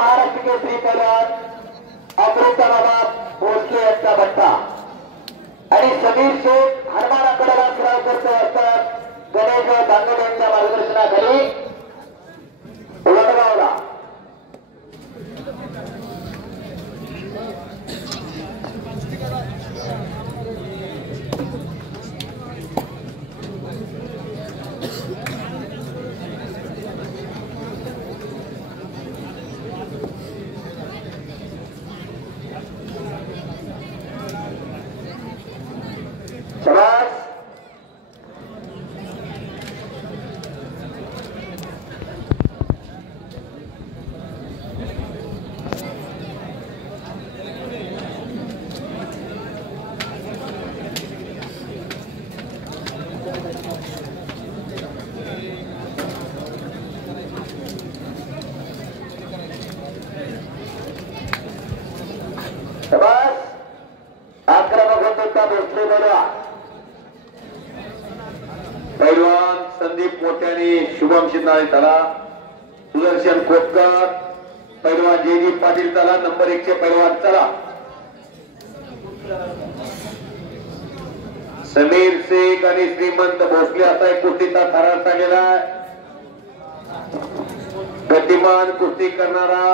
महाराष्ट्र केसरी पैलवान अमृताबाद भोसले यांचा भट्टा आणि समीर शेख हरमानाकडे सराव करत असतात. गणेश दांगड यांच्या मार्गदर्शनाखाली वडगावला पैलवान संदीप मोठ्याने शुभम शिंदे तला सुदर्शन खोतकर पैलवान जयदीप पाटील तला नंबर 1 चे पैलवान चला समीर शेख आणि श्रीमंत भोसले असा एक कुस्तीचा थरार झालेला आहे. गतिमान कुस्ती करणारा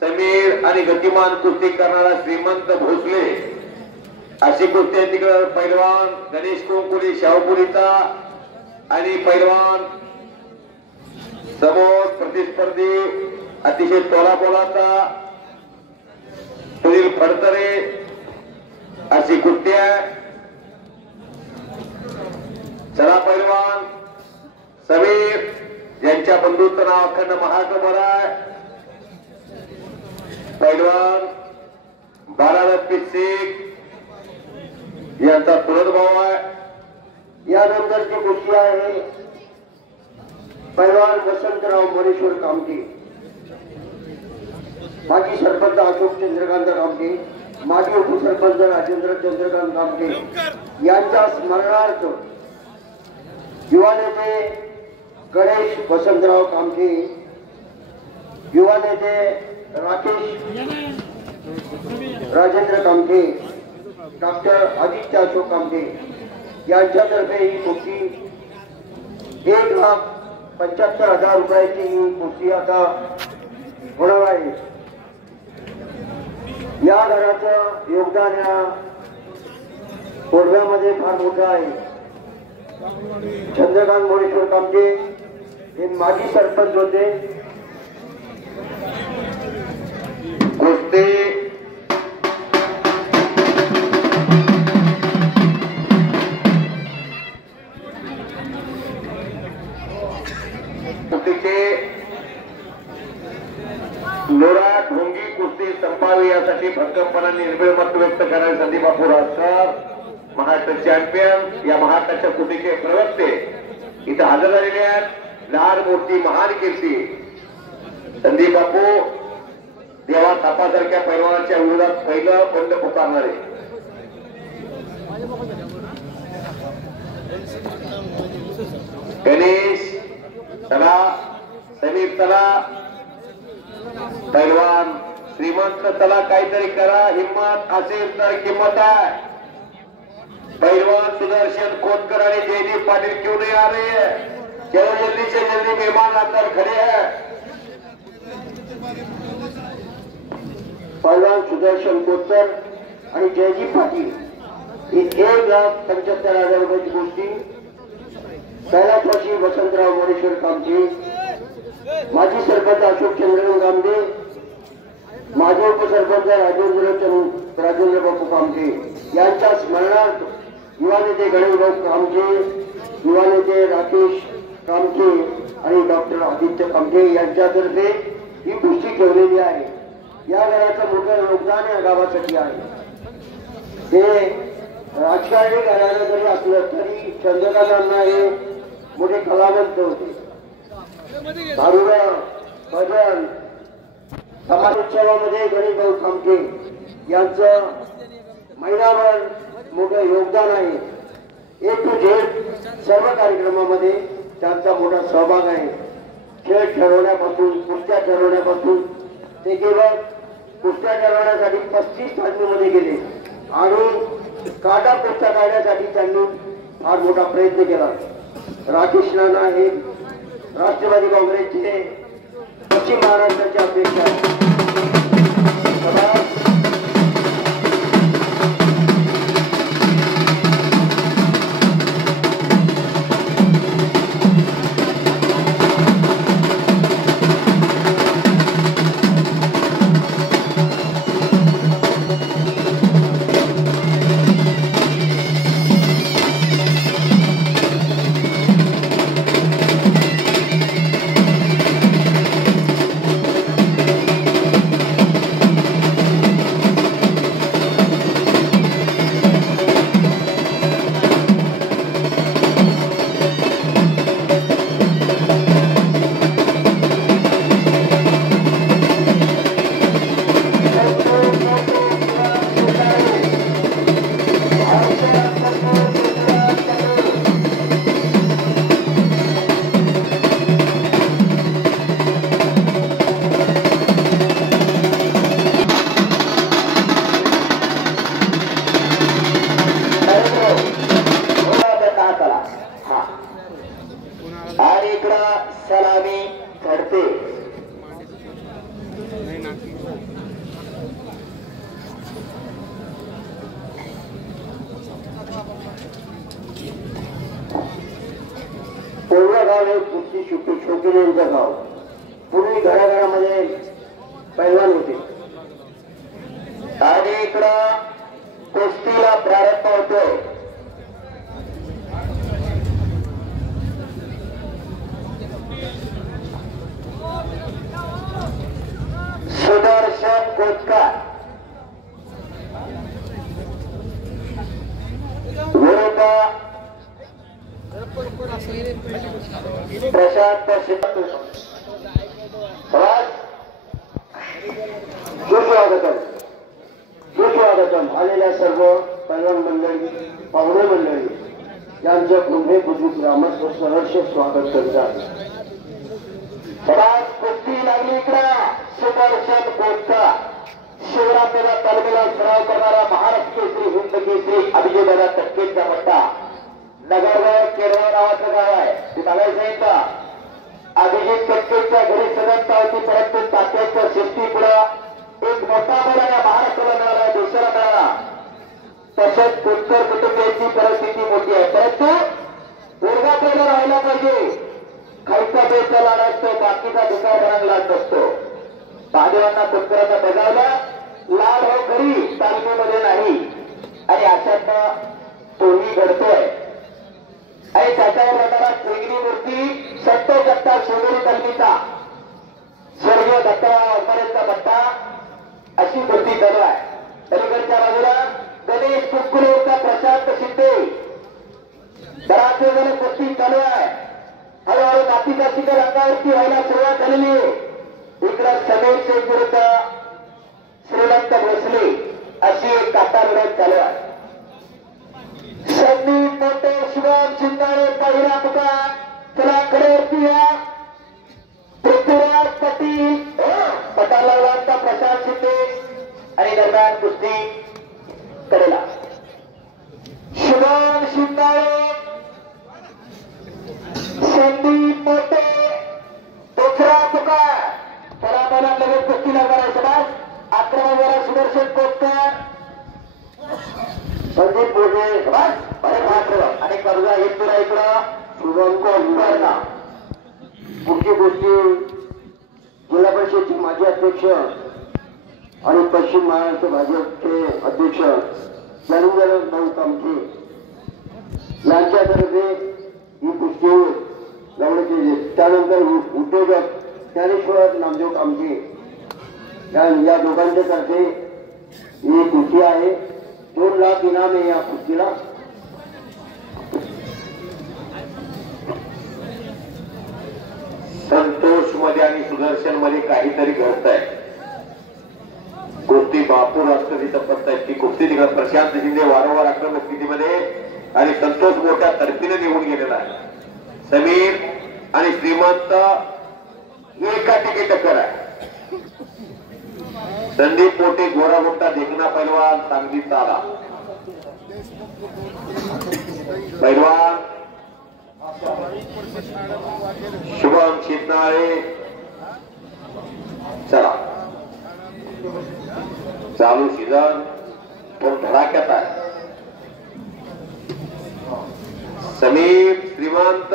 समीर आणि गतिमान कुस्ती करणारा श्रीमंत भोसले अशी कुस्ती आहे. तिकडे पैलवान गणेश कोंकुली शाहपुरीचा आणि पैलवान समोर प्रतिस्पर्धी अतिशय तोलापोलाचा सुनील फडतरे अशी कुस्ती आहे. चला पैलवान समीर यांच्या बंधूचं नाव अखंड महाराष्ट्रभर आहे. पैलवान बालारत्न शेख यांचा चुलत भाऊ आहे. यानंतरची कुस्ती आहे पैलवान वसंतराव मरेश्वर कामटे माजी सरपंच अशोक चंद्रकांत कामटे माजी उपसरपंच राजेंद्र चंद्रकांत कामटे यांच्या स्मरणार्थ युवा नेते गणेश वसंतराव कामटे युवा नेते राकेश राजेंद्र कामटे डॉक्टर आदित्य अशोक कामटे यांच्यातर्फे ही कुस्ती 1,75,000 रुपयाची ही कुस्ती आता होणार आहे. या घराचं योगदान या कोडव्यामध्ये फार मोठं आहे. चंद्रकांत मोरेश्वर कामटे हे माजी सरपंच होते. कुस्ती लोरा ढोंगी कुस्ती संपावी यासाठी भक्कमपणाने निर्भय मत व्यक्त करणारे संदीप बापू राजकर महाराष्ट्र चॅम्पियन या महाराष्ट्राच्या कुस्तीचे प्रवक्ते इथे हजर झालेले आहेत. लहान मोठी महान कीर्ती संदीप बापू देवा थापासारख्या पैलवानाच्या विरोधात पहिलं बंड पुकारणारे. गणेश चला समीर चला पैलवान श्रीमंत चला काहीतरी करा. हिम्मत असेल तर किंमत आहे. पैलवान सुदर्शन खोतकर आणि जयदीप पाटिल क्यों नहीं आ रहे हैं? चलो जल्दी से जल्दी मेहमान अंदर खड़े हैं. पैलवान सुदर्शन खोतकर आणि जयदीप पाटील ही 1,75,000 रुपयाची कुस्ती. कैलास वर्षी वसंतराव मरेश्वर कामटे माजी सरपंच अशोक चंद्रकांत कामटे माजी उपसरपंच राजेंद्र बापू कामटे यांच्या स्मरणार्थ युवा नेते गणेश भाऊ कामटे युवा नेते राकेश कामटे आणि डॉक्टर आदित्य कामटे यांच्यातर्फे ही कुस्ती ठेवलेली आहे. या घराचं मोठं योगदान या गावासाठी आहे. ते राजकारणी घराणं जरी असलं तरी चंद्रकांतांना हे मोठे कलावंत होते. दारुडा भजन समाजोत्सवामध्ये गणेश भाऊ कामटे यांचं महिनाभर मोठं योगदान आहे. ए टू झेड सर्व कार्यक्रमामध्ये त्यांचा मोठा सहभाग आहे. खेळ ठरवण्यापासून कुस्त्या ठरवण्यापासून ते केवळ कुस्त्या ठरवण्यासाठी 35 तालमीमध्ये गेले आणि काटा कुस्त्या काढण्यासाठी त्यांनी फार मोठा प्रयत्न केला. राकेश नाना हे राष्ट्रवादी काँग्रेसचे पश्चिम महाराष्ट्राची अध्यक्ष आहेत. शौकीनांचं गाव. पूर्वी घराघरामध्ये पैलवान होते आणि इकडं कुस्तीला प्रारंभ होतोय. सुदर्शन कोचकार विरुद्ध प्रशांत सुस्वागतम आलेल्या सर्व पैलवान मंडळी, पाहुणे मंडळी यांचं पुढे बुजुर्ग ग्रामस्थ सहर्ष स्वागत करतात. कुस्ती लागली इकडं. सुदर्शन कोचकार शिवरात्रीला तालमीला सराव करणारा महाराष्ट्र केसरी, हिंद केसरी अभिजयदादा टक्केचा पट्टा. नगरगाव केरळ नावाचं गाव आहे. ते बघायचं आहे का? अभिजित टक्केच्या घरी सदनता होती, परंतु तात्याच्या शिस्ती पुढं एक मोठा मुलाला महाराष्ट्राला मिळाला, देशाला मिळाला. तसंच उत्तर कुटुंबियांची परिस्थिती मोठी आहे, परंतु उर्गापेला राहायला पाहिजे. खायचा बेचा लाड असतो, बाकीचा दुकान लाड नसतो. महादेवांना पुष्करांना बजावला लाड हो घरी, तालमीमध्ये नाही. आणि अशात तोही घडतोय. आणि त्याच्यावर येणारा श्रीगिरी मूर्ती सत्तो जगता शिवगिरी तालमीचा स्वर्गीय दत्तराव अंबारेंचा पट्टा अशी मूर्ती चालू आहे. पलीकडच्या बाजूला गणेश कुकुलेचा प्रशांत शिंदे. बराच वेळ कुस्ती चालू आहे. हळूहळू नातीकाशीच्या रंगावरती व्हायला सुरुवात झालेली आहे. इकडं समीर शेख विरुद्ध श्रीमंत भोसले अशी एक काटा लढत चालू आहे. संदीप मोठे, शिवम शिंगारे पहिला पुकार. चला कडेवरती या. पृथ्वीराज पाटील पटाला लावता प्रशांत शिंदे आणि दरम्यान कुस्ती कडेला. शिवम शिंगारे, संदीप मोठे दुसरा पुकार. चला मला लगेच कुस्ती लागणार आहे. समाज आक्रमण सुदर्शन कोचकार, संदीप मोठे समाज आणि कर्जा इकडं इकडं शुभम कोचकारना. पुढची गोष्टी जिल्हा परिषदेचे माजी अध्यक्ष आणि पश्चिम महाराष्ट्र भाजपचे अध्यक्ष ज्ञानेश्वर भाऊ कामठे यांच्यातर्फे ही कुस्ती लावण्यात केली. त्यानंतर उद्योजक ज्ञानेश्वर नामदेव कामठे या दोघांच्या तर्फे ही कुस्ती आहे. 2 लाख इनाम आहे या कुस्तीला. संतोष मध्ये आणि सुदर्शन मध्ये काहीतरी घडत आहे. कुस्ती बापू राष्ट्रपती पत्ताची कुस्ती तिकडे प्रशांत शिंदे वारंवार आक्रमक स्थितीमध्ये आणि संतोष मोठ्या तर्फीने निवडून गेलेला आहे. समीर आणि श्रीमंत एका टिके टक्कर आहे. संदीप पोटे गोरा मोठा देखना पैलवान सांगली ताला पैलवान शुभम शिरनाळे चला चालू सीझन पण धडाक्यात आहे समीप श्रीमंत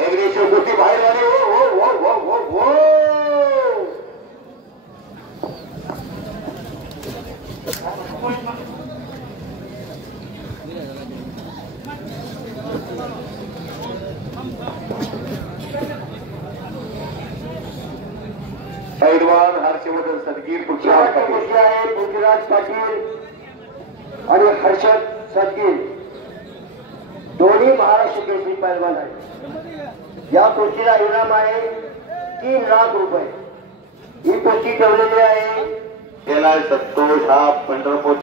एग्रेसिव्ह गोष्टी बाहेर आले हो हो हो हो हो पैलवान हर्षवर्धन सदगीर कुस्ती आहे पृथ्वीराज पाटील आणि हर्षद सदगीर दोन्ही महाराष्ट्र केसरी पैलवान आहेत या कुस्तीला इनाम आहे 3 लाख रुपये ही कुस्ती ठेवलेली आहे केलाय संतोष हा पंढरपूर